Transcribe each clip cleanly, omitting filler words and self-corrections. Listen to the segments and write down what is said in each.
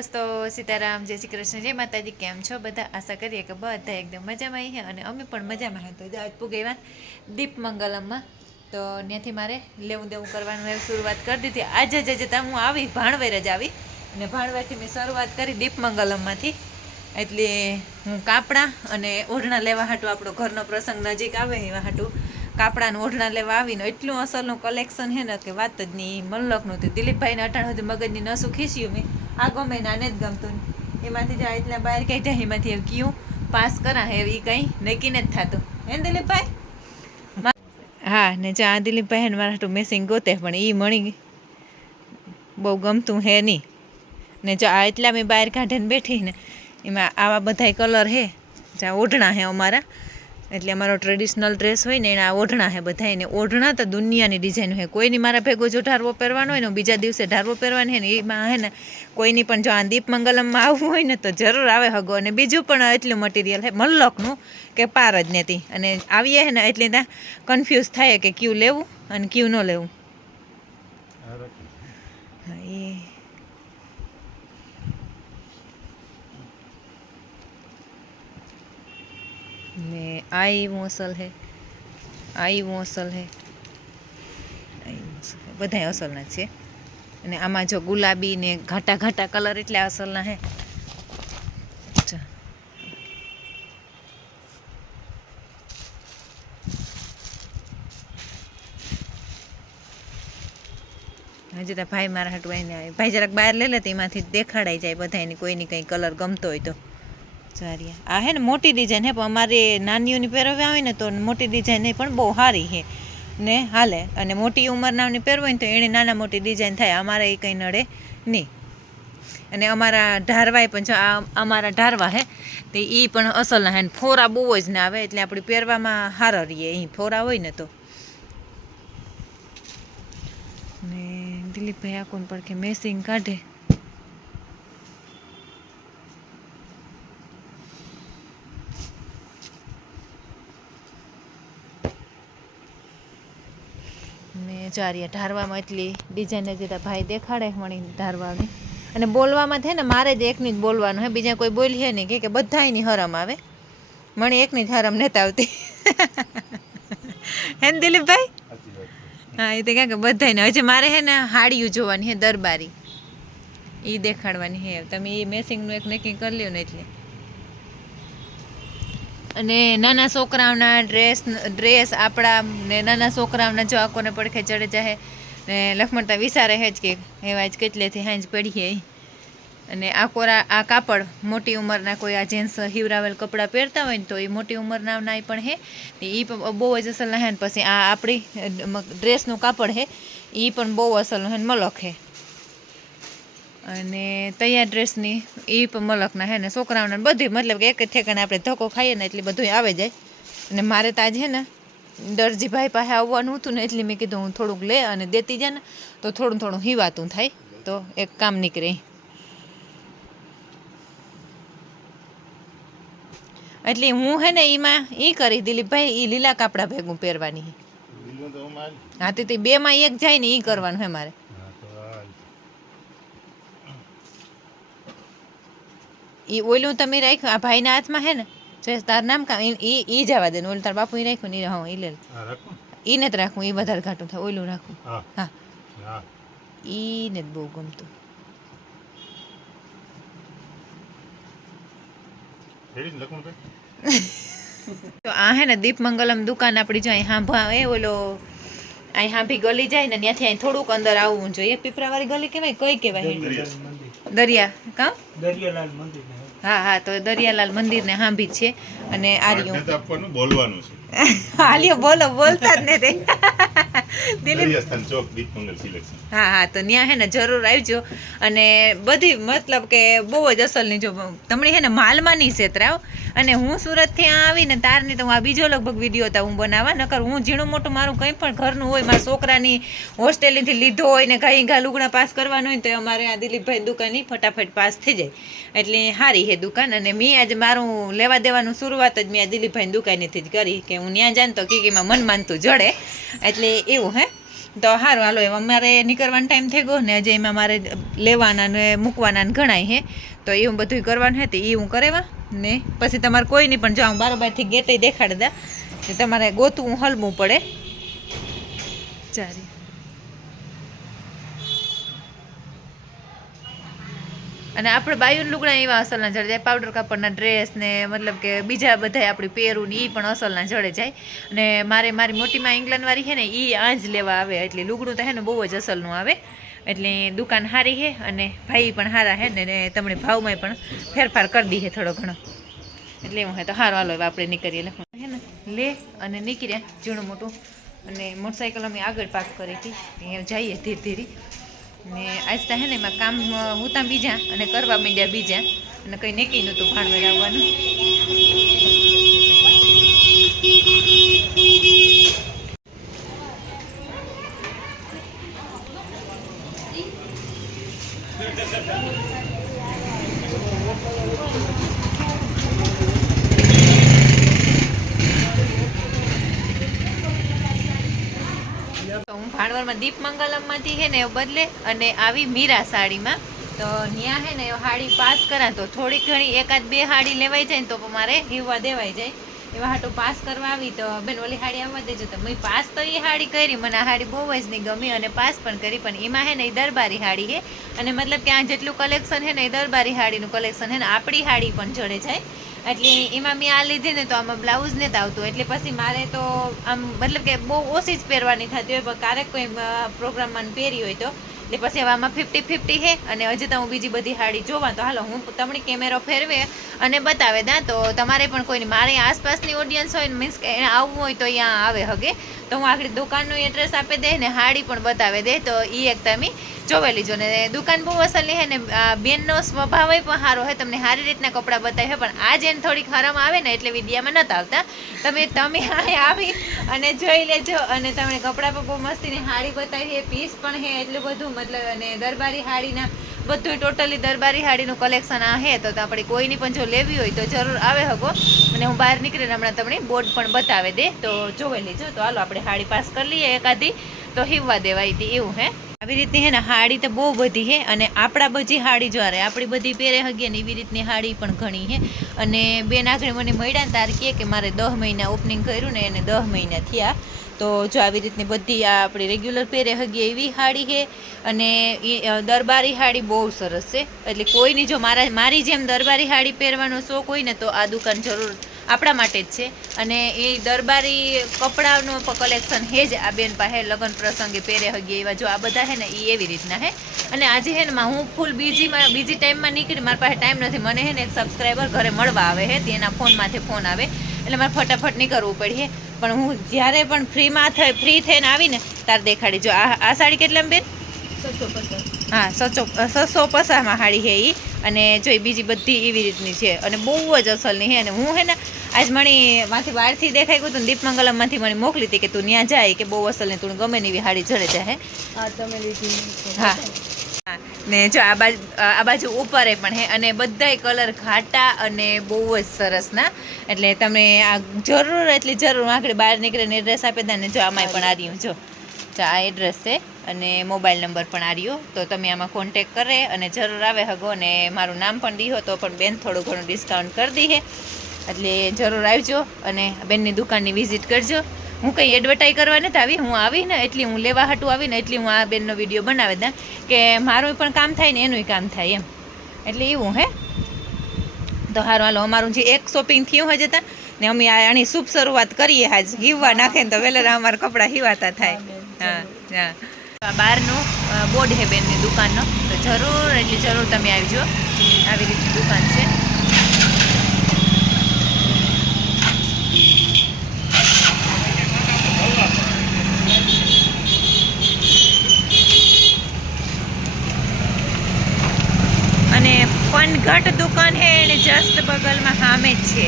દોસ્તો, સીતારામ, જય શ્રી કૃષ્ણ, જય માતાજી. કેમ છો બધા? આશા કરીએ કે બધા એકદમ મજામાં છે અને અમે પણ મજામાં હતા. તો આજ પૂગેવા દીપ મંગલમમાં, તો ત્યાંથી મારે લેવું દેવું કરવાનું શરૂઆત કરી દીધી. આજે જતાં હું આવી ભાણવેર જ આવી અને ભાણવેરથી મેં શરૂઆત કરી દીપ મંગલમમાંથી. એટલે હું કાપડા અને ઓઢણા લેવા હાટું, આપણો ઘરનો પ્રસંગ નજીક આવે એવા હાટું કાપડાનું ઓઢણા લેવા આવીને એટલું અસલનું કલેક્શન છે ને કે વાત જ નહીં. મનલકનું હતું. દિલીપભાઈને અટાણ સુધી મગજની નસું ખીસ્યું મેં, આ ગમે નાને જ ગમતું ને એમાંથી જાય એટલા બહાર કઈ જાય એમાંથી એવું કયું પાસ કરા એવી કંઈ નક્કી જ થતું. હે દિલીપભાઈ? હા, ને આ દિલીપભાઈ મારા હાટું મેસિંગ ગોતે, પણ એ મણી બહુ ગમતું હે નહીં. ને જો આ એટલા મેં બહાર કાઢીને બેઠી ને એમાં આવા બધાય કલર હે. જ્યાં ઓઢણા હે અમારા, એટલે અમારો ટ્રેડિશનલ ડ્રેસ હોય ને એના ઓઢણા હે બધા. એને ઓઢણા તો દુનિયાની ડિઝાઇન હોય. કોઈની મારા ભેગો જો ઢારવો પહેરવાનો હોય ને, બીજા દિવસે ઢારવો પહેરવાનો હોય ને, એમાં હે ને કોઈની પણ જો આ દીપ મંગલમમાં આવવું હોય ને તો જરૂર આવે હગો. અને બીજું પણ એટલું મટીરિયલ હે મલ્લકનું કે પાર જ નથી. અને આવીએ હે ને એટલે ત્યાં કન્ફ્યુઝ થાય કે ક્યું લેવું અને ક્યું ન લેવું. હા, એ ને આ એવું અસલ હે, આ એવું અસલ હે, બધા અસલના છે. અને આમાં જો ગુલાબી ને ઘાટા ઘાટા કલર એટલે અસલના હે. હજી તો ભાઈ મારા હાટું આવીને આવે. ભાઈ જરાક બહાર લે લે તો એમાંથી દેખાડાઈ જાય બધાની, કોઈની કંઈ કલર ગમતો હોય તો. આ હે ને મોટી ડિઝાઇન હે, પણ અમારે નાનીઓની પહેરવ્યા હોય ને તો મોટી ડિઝાઇન નહીં પણ બહુ સારી હે ને હાલે. અને મોટી ઉંમરનાની પહેરવું હોય ને તો એને નાના મોટી ડિઝાઇન થાય. અમારે એ કંઈ નડે નહીં. અને અમારા ઢારવાય પણ જો આ અમારા ઢારવા હે તો એ પણ અસલના હે. ફોરા બહુ જ ના આવે એટલે આપણે પહેરવામાં સારા રહીએ. અહીં ફોરા હોય ને તો. ને દિલીપભાઈ આકોન પડખે મેસિંગ કાઢે. ને ચારિયા ઢારવામાં એટલી ડિઝાઇન જતા ભાઈ દેખાડે મણી ઢારવાની. અને બોલવામાં થાય ને મારે જ એકની જ બોલવાનું હે, બીજા કોઈ બોલી હે નહીં કે બધાયની હરમ આવે. મણી એકની જ હરમ નથી આવતી. હે ને દિલીપભાઈ? હા, એ તો ક્યાં કે બધાને હજી મારે હે ને હાડિયું જોવાની હે, દરબારી એ દેખાડવાની હે. તમે એ મેસિંગનું એક નક્કી કરી લ્યો ને એટલે. અને નાના છોકરાઓના ડ્રેસ આપણા ને નાના છોકરાઓના જો આકોને પડખે ચડે જાય ને લખમણતા વિચારે હે જ કે એવા જ કેટલેથી હાંજ પડીએ. અને આ કાપડ મોટી ઉંમરના કોઈ આ જેન્ટ્સ હિવરાવેલ કપડાં પહેરતા હોય ને તો એ મોટી ઉંમરના પણ હે. એ પણ બહુ જ અસલના હે ને પછી આ આપણી ડ્રેસનું કાપડ હે એ પણ બહુ અસલનું હે ને મલક હે. અને તૈયાર ડ્રેસની એ પણ મલકના હે ને છોકરાઓને બધી, મતલબ કે એક જ ઠેકાણે આપણે ધક્કો ખાઈએ ને એટલે બધું આવે જાય. અને મારે તો આજે હે ને દરજીભાઈ પાસે આવવાનું હતું ને એટલે મેં કીધું હું થોડુંક લે અને દેતી જાય ને તો થોડું થોડું હિવાતું થાય તો એક કામ નીકળે. એટલે હું હે ને એમાં એ કરી દિલીપભાઈ એ લીલા કાપડા ભેગું પહેરવાની. હા, તે બેમાં એક જાય ને એ કરવાનું હે મારે. એ ઓલું તમે રાખ્યું આ ભાઈના હાથમાં હે ને, તાર નામ કામ એ જવા દે ને. ઓલું તાર બાપુ એ રાખ્યું ને હા એ લે. એ નથી રાખવું, એ વધારે ઘાટું થાય. ઓલું રાખવું. હા, એ નથી બહુ ગમતું. તો આ હે ને દીપ મંગલમ દુકાન આપણી જો અહીં હાંભા એ ઓલો અહીં હાંભી ગલી જાય ને ત્યાંથી અહીં થોડુંક અંદર આવવું જોઈએ. પીપરાવાળી ગલી કહેવાય, કઈ કહેવાય? દરિયા કાં? દરિયાલાલ મંદિર. હા હા, તો દરિયાલાલ મંદિર ને હાંભી છે. અને આર્યું બોલવાનું છે. હાલ્યો બોલો, બોલતા જ નથી. હા હા, તો ત્યાં હે ને જરૂર આવજો. અને બધી મતલબ કે બહુ જ અસલની જો તમને હે ને માલમાં નહીં છેતરાવ. અને હું સુરતથી આવીને તારની તો આ બીજો લગભગ વિડીયો હતા હું બનાવવા. નકર હું ઝીણું મોટું મારું કંઈ પણ ઘરનું હોય, મારા છોકરાની હોસ્ટેલથી લીધો હોય ને ઘાઈ ઘા લુગડા પાસ કરવાનું હોય તો અમારે આ દિલીપભાઈ દુકાનની ફટાફટ પાસ થઈ જાય. એટલે સારી હે દુકાન. અને મેં આજે મારું લેવા દેવાનું શરૂઆત જ મેં આ દિલીપભાઈની દુકાનેથી જ કરી કે હું ત્યાં જાણ તો કીકીમાં મન માનતું જડે એટલે એવું હે. તો સારું હાલો એમાં મારે નીકળવાનો ટાઈમ થઈ ગયો ને હજી એમાં મારે લેવાના ને મૂકવાના ને ઘણાય હે તો એવું બધું કરવાનું હે તો એ હું કરેવા ને પછી તમારે કોઈ નહીં પણ જો હું બારોબારથી ગેટે દેખાડી દા કે તમારે ગોતવું હલવું પડે ચારી અને આપણે બાયુના લુગડા એવા અસલના જડે જાય પાવડર કાપડના ડ્રેસ ને મતલબ કે બીજા બધા આપણી પહેરું ને એ પણ અસલના જડે જાય અને મારી મોટીમાં ઇંગ્લેન્ડવાળી છે ને એ આ જ લેવા આવે એટલે લુગડું તો હે ને બહુ જ અસલનું આવે એટલે દુકાન સારી છે અને ભાઈ પણ સારા છે ને તમને ભાવમાં પણ ફેરફાર કરી દઈએ થોડો ઘણો એટલે એવું હોય તો સારું હાલો આપણે નીકળીએ એટલે હે ને લે અને નીકળ્યા ઝીણું મોટું અને મોટરસાઇકલ અમે આગળ પાર્ક કરી હતી અહીંયા જઈએ ધીરે ધીરે ને આજતા હે ને એમાં કામ ઉતા બીજા અને કરવા માંડ્યા બીજા અને કંઈ નેકી નહોતું ભાણવેર આવવાનું હું ભાણવરમાં દીપ મંગલમમાંથી છે ને બદલે અને આવી મીરા સાડીમાં તો ત્યાં છે ને હાડી પાસ કરા તો થોડીક ઘણી એકાદ બે હાડી લેવાઈ જાય ને તો મારે હીવવા દેવાઈ જાય એવા હાટું પાસ કરવા આવી તો બેન ઓલી હાડી આવવા દેજો તો મેં પાસ તો એ હાડી કરી મને આ હાડી બહુ જ નહીં ગમી અને પાસ પણ કરી પણ એમાં છે ને એ દરબારી હાડી છે અને મતલબ કે આ જેટલું કલેક્શન છે ને એ દરબારી હાડીનું કલેક્શન છે ને આપણી હાડી પણ જડે જાય એટલે એમાં મેં આ લીધી ને તો આમાં બ્લાઉઝ નથી આવતું એટલે પછી મારે તો આમ મતલબ કે બહુ ઓછી જ પહેરવાની થતી હોય પણ ક્યારેક કોઈ પ્રોગ્રામમાં પહેરી હોય તો એટલે પછી હવે આમાં 50-50 છે અને હજી તો હું બીજી બધી હાડી જોવા તો હાલો હું તમને કેમેરો ફેરવે અને બતાવે દા તો તમારે પણ કોઈને મારી આસપાસની ઓડિયન્સ હોય મીન્સ કે એને આવવું હોય તો અહીંયા આવે હગે તો હું આગળ દુકાનનું એડ્રેસ આપી દે ને હાડી પણ બતાવે દે તો એ એક તમે જોવે લીજો ને દુકાન બહુ અસલની છે ને બેનનો સ્વભાવ પણ સારો હોય તમને સારી રીતના કપડાં બતાવે પણ આ જેને થોડીક હરમ આવે ને એટલે વિદ્યામાં નહોતા આવતા તમે આવી અને જોઈ લેજો અને તમને કપડાં પણ બહુ મસ્તીની હાડી બતાવી પીસ પણ છે એટલું બધું મતલબ અને દરબારી હાડીના બધું ટોટલી દરબારી હાડીનું કલેક્શન આ છે તો આપણે કોઈની પણ જો લેવી હોય તો જરૂર આવે હગો અને હું બહાર નીકળીને હમણાં તમને બોર્ડ પણ બતાવે દે તો જોઈ લેજો તો હાલો આપણે હાડી પાસ કરી લઈએ એકાદી તો હિવવા દેવાય હતી એવું હે આવી રીતની હે ને હાડી તો બહુ બધી છે અને આપણા બધી હાડી જો આપણી બધી પહેરે હગીએ ને એવી રીતની હાડી પણ ઘણી છે અને બેન આગળ મને મળ્યા ને તાર કે મારે 10 મહિના ઓપનિંગ કર્યું ને એને 10 મહિના થયા તો જો આવી રીતની બધી આ આપણી રેગ્યુલર પહેરે હગીએ એવી હાડી છે અને દરબારી હાડી બહુ સરસ છે એટલે કોઈની જો મારી જેમ દરબારી હાડી પહેરવાનો શોખ હોય ને તો આ દુકાન જરૂર આપણા માટે જ છે અને એ દરબારી કપડાનું કલેક્શન હે જ આ બેન પાસે લગ્ન પ્રસંગે પહેરે હગીએ એવા જો આ બધા છે ને એ એવી રીતના છે અને આજે છે ને હું ફૂલ બીજી ટાઈમમાં નીકળી મારી પાસે ટાઈમ નથી મને છે ને એક સબસ્ક્રાઈબર ઘરે મળવા આવે છે તેના ફોનમાંથી ફોન આવે એટલે મારે ફટાફટ નીકળવું પડે પણ હું જ્યારે પણ ફ્રી થઈને આવીને તાર દેખાડી જો આ સાડી કેટલામાં બેન 750 હા 750માં સાડી છે એ અને જો બીજી બધી એવી રીતની છે અને બહુ જ અસલની છે અને હું છે ને આજ મણી માંથી બહારથી દેખાઈ ગયું હતું દીપમંગલમમાંથી મને મોકલી હતી કે તું ત્યાં જાય કે બહુ અસલની તું ગમે ને એવી સાડી જડે જાય હા ને જો આ બાજુ ઉપરે પણ હે અને બધાય કલર ઘાટા અને બહુ જ સરસના એટલે તમે આ જરૂર એટલી જરૂર આગળ બહાર નીકળીને એડ્રેસ આપી દે ને જો આમાંય પણ આ રહ્યું જો આ એડ્રેસ છે અને મોબાઈલ નંબર પણ આ રહ્યો તો તમે આમાં કોન્ટેક કરે અને જરૂર આવે હગો અને મારું નામ પણ દીધો તો પણ બેન થોડું ઘણું ડિસ્કાઉન્ટ કરી દઈએ એટલે જરૂર આવજો અને બેનની દુકાનની વિઝિટ કરજો હું કંઈ એડવર્ટાઈઝ કરવા નથી આવી હું આવી ને એટલી હું લેવા હાટું આવી ને એટલી હું આ બેનનો વિડીયો બનાવી દઉં કે મારું પણ કામ થાય ને એનું કામ થાય એમ એટલે એવું હે તો સારું હાલો અમારું જે એક શોપિંગ થયું હોય જતા ને અમે આની શુભ શરૂઆત કરીએ હાજ હિવવા નાખે ને તો વહેલા અમારા કપડાં હિવાતા થાય હા હા બહારનું બોર્ડ છે બેનની દુકાનનો તો જરૂર એટલી જરૂર તમે આવજો આવી રીતની દુકાન છે અને પનઘટ દુકાન છે એને જસ્ટ બગલમાં સામે જ છે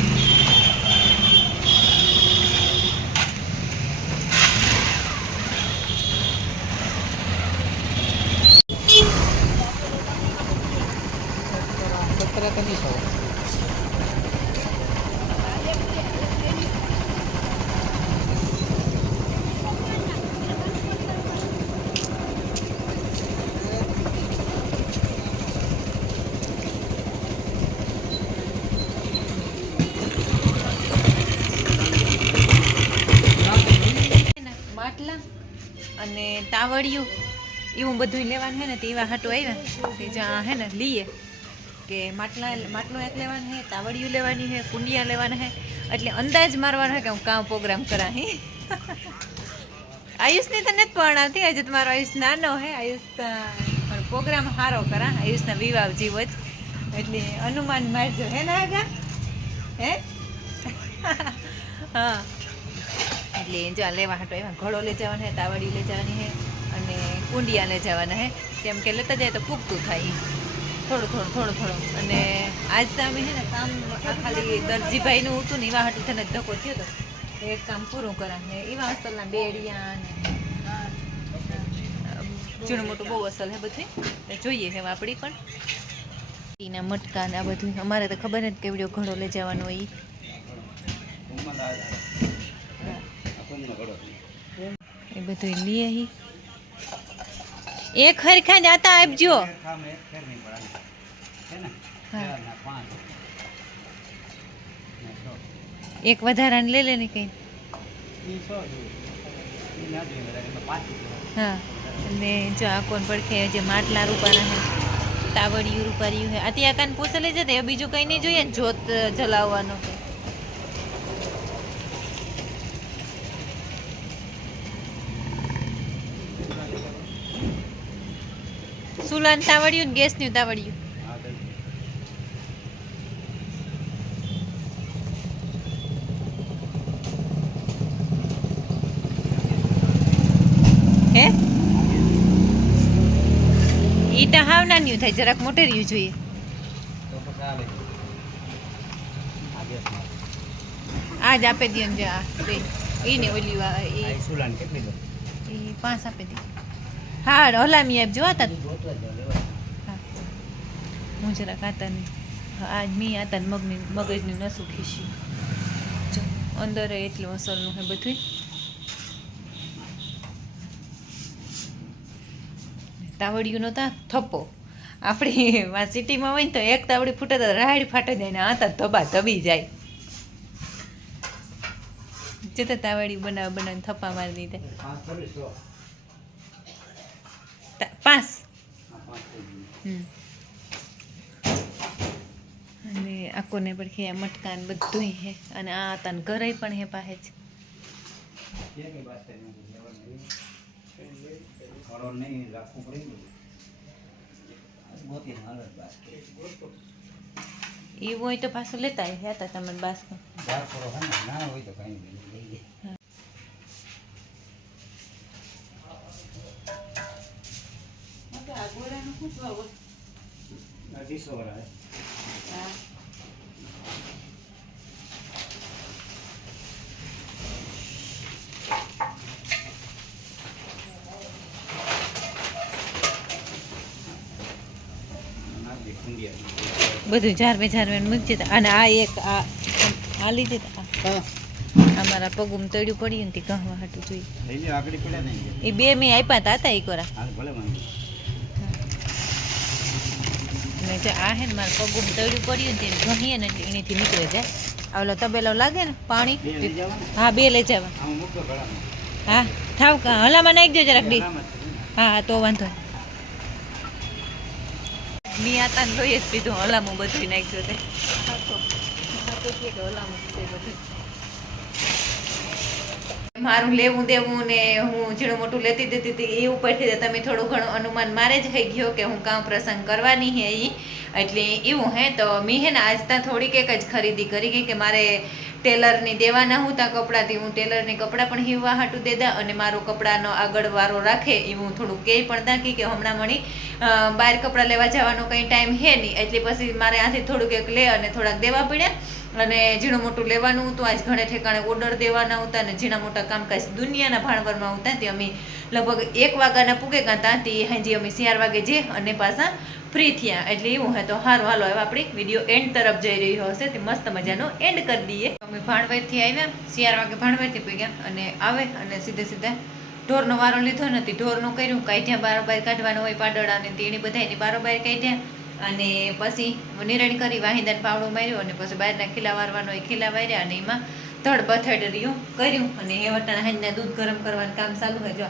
અને તાવડિયું એવું બધું લેવાનું હે ને તે એવા હાટું આવ્યા તે જ્યાં હે ને લઈએ કે માટલું એક લેવાનું હે, તાવડિયું લેવાની હે, કુંડિયા લેવાના હે, એટલે અંદાજ મારવાનો હે કે હું કામ પ્રોગ્રામ કરા હે. આયુષની તો નથી પરણાવતી, હજુ તમારો આયુષ નાનો હે. આયુષ પણ પ્રોગ્રામ સારો કરા, આયુષના વિવાહ જીવ જ, એટલે અનુમાન મારજો હે ને આગા હે. હા એટલે જો લેવા હાટો એમાં ઘડો લઈ જવાનો હે, તાવડી લઈ જવાની હે અને કુંડિયા લઈ જવાના હે, કેમ કે લેતા જાય તો પૂગતું થાય થોડું. અને આજ તો અમે છે ને કામ ખાલી દરજીભાઈનું હતું ને એવા હાટું થઈને ધક્કો થયો હતો, એક કામ પૂરું કરા ને એવા અસલના બેડિયા ને ઝીણું મોટું બહુ અસલ હે બધું, જોઈએ હવે આપણી પણ એના મટકા ને આ બધું. અમારે તો ખબર નથી કેવડો ઘડો લઈ જવાનો હોય એ બધું લઈએ. એક હરખા જાતા આપજો. એક વધારાને લઈ લે ને કઈ. હા અને જો આ કોણ પડખે જે માટલા રૂપાના હે, તાવડિયું રૂપાર્યું હે. આ ત્યાં કાન પોસે લઈ જતે, બીજું કઈ નહીં જોઈએ ને જોત જલાવવાનો કે સુલાન તાવડિયું ને ગેસનું તાવડિયું. હે ઈ તો હાવ નાન્યું થાય, જરાક મોટે રહ્યું જોઈએ. આજ આપી દો ને આ ઈ ને ઓલી ઈ 5 આપી દે. હા હલામી આપજો હતા. હા હું જરાક આતા નહીં, આજ મી આતા મગજની નસું ખીસ્યું અંદર એટલું અસલનું હે બધું. તાવડિયું નહોતા થપ્પો, આપણી સિટીમાં હોય ને તો એક તાવડી ફૂટે તો રાડ ફાટે જાય ને આ તો ધબા ધબી જાય. જતા તાવડી બનાવીને થપ્પા મારી દીધા. 5 અને આકોને પડખે મટકા ને બધું હે, અને આ તને ઘરે પણ હે પાસે જ. એવું હોય તો પાછું લેતા હતા તમે બાસ્કો. બધું ઝારવે મૂકી જતા. અને આ એક આ લીધી અમારા પગું તળ્યું પડ્યું ને તે કહવા હાટું જોઈએ. એ 2 મેં આપ્યા હતા એ કોરા. અને જે આ હે ને મારા પગું તળ્યું પડ્યું ને તેને ઘણીએ ને એટલે એનેથી નીકળે જાય. ઓલો તબેલો લાગે ને પાણી. હા 2 લઈ જવા. હા થાવ હલામાં નાખી દો જરાક ડી. હા તો વાંધો મી આતા ને લોહી જ પીધું, હલામું બધું નાખ્યું તે હલામું છે બધું. મારું લેવું દેવું ને હું ઝીણું મોટું લેતી દેતી હતી એ ઉપરથી તમે થોડું ઘણું અનુમાન મારે જ થઈ ગયો કે હું કામ પ્રસંગ કરવાની હે એ. એટલે એવું હે તો મેં હે ને આજ ત્યાં થોડીક એક જ ખરીદી કરી ગઈ કે મારે ટેલરની દેવાના હું ત્યાં કપડાથી હું ટેલરની કપડાં પણ હીવવા હાટું દેતા, અને મારો કપડાનો આગળ વારો રાખે એવું થોડુંક કહે પણ તાકી કે હમણાં મણી બહાર કપડાં લેવા જવાનો કંઈ ટાઈમ હે નહીં, એટલે પછી મારે આથી થોડુંક એક લે અને થોડાક દેવા પડ્યા. અને ઝીણું મોટું લેવાનું હતું, આજ ઘણે ઠેકાણે ઓર્ડર દેવાના હતા ને ઝીણા મોટા કામકાજ દુનિયાના ભાણવરમાં હતા. તે અમે લગભગ 1 વાગ્યાના પૂગે ગયા હતા, તે હાજી અમે 4 વાગે જે અને પાછા ફ્રી થયા. એટલે એવું હે તો હારું હાલો હવે આપણી વિડીયો એન્ડ તરફ જઈ રહ્યો હશે, તે મસ્ત મજાનો એન્ડ કરી દઈએ. અમે ભાણવરથી આવ્યા, 4 વાગે ભાણવરથી પૂગ્યા અને આવે અને સીધા ઢોરનો વારો લીધો નથી. ઢોરનું કર્યું, કાઢ્યા બારોબાર કાઢવાનો હોય પાડોળા ને તેની બધાની બારોબાર કાઢ્યા અને પછી નિરણ કરી વાહિંદાને પાવડું માર્યું અને પછી બહારના ખીલા વારવાનો હોય ખીલા વાર્યા અને એમાં ધડ બથડ રહ્યું કર્યું. અને એ વટાણા હાંજના દૂધ ગરમ કરવાનું કામ ચાલુ હોય. જો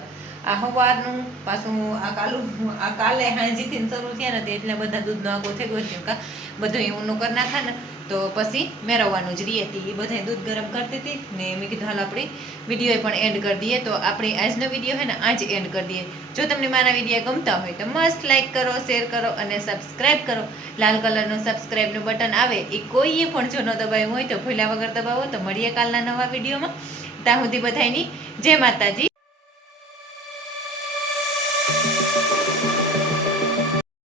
આ સવારનું પાછું આ કાલે હાંજીથી શરૂ થયા ને એટલે બધા દૂધનો આગો થઈ ગયો કા બધું ઊનું કરી નાખા ને તો પછી મેળવવાનું જ રહી હતી. એ બધા દૂધ ગરમ કરતી હતી ને મેં કીધું હાલ આપણે વિડીયો પણ એન્ડ કરી દઈએ. તો આપણે આજનો વિડીયો છે ને આજ એન્ડ કરી દઈએ. જો તમને મારા વિડીયો ગમતા હોય તો મસ્ત લાઈક કરો, શેર કરો અને સબસ્ક્રાઈબ કરો. લાલ કલરનું સબસ્ક્રાઈબનું બટન આવે એ કોઈએ પણ જો ન દબાવ્યું હોય તો ભૂલ્યા વગર દબાવો. તો મળીએ કાલના નવા વિડીયોમાં. ત્યાં સુધી બધાની જય માતાજી.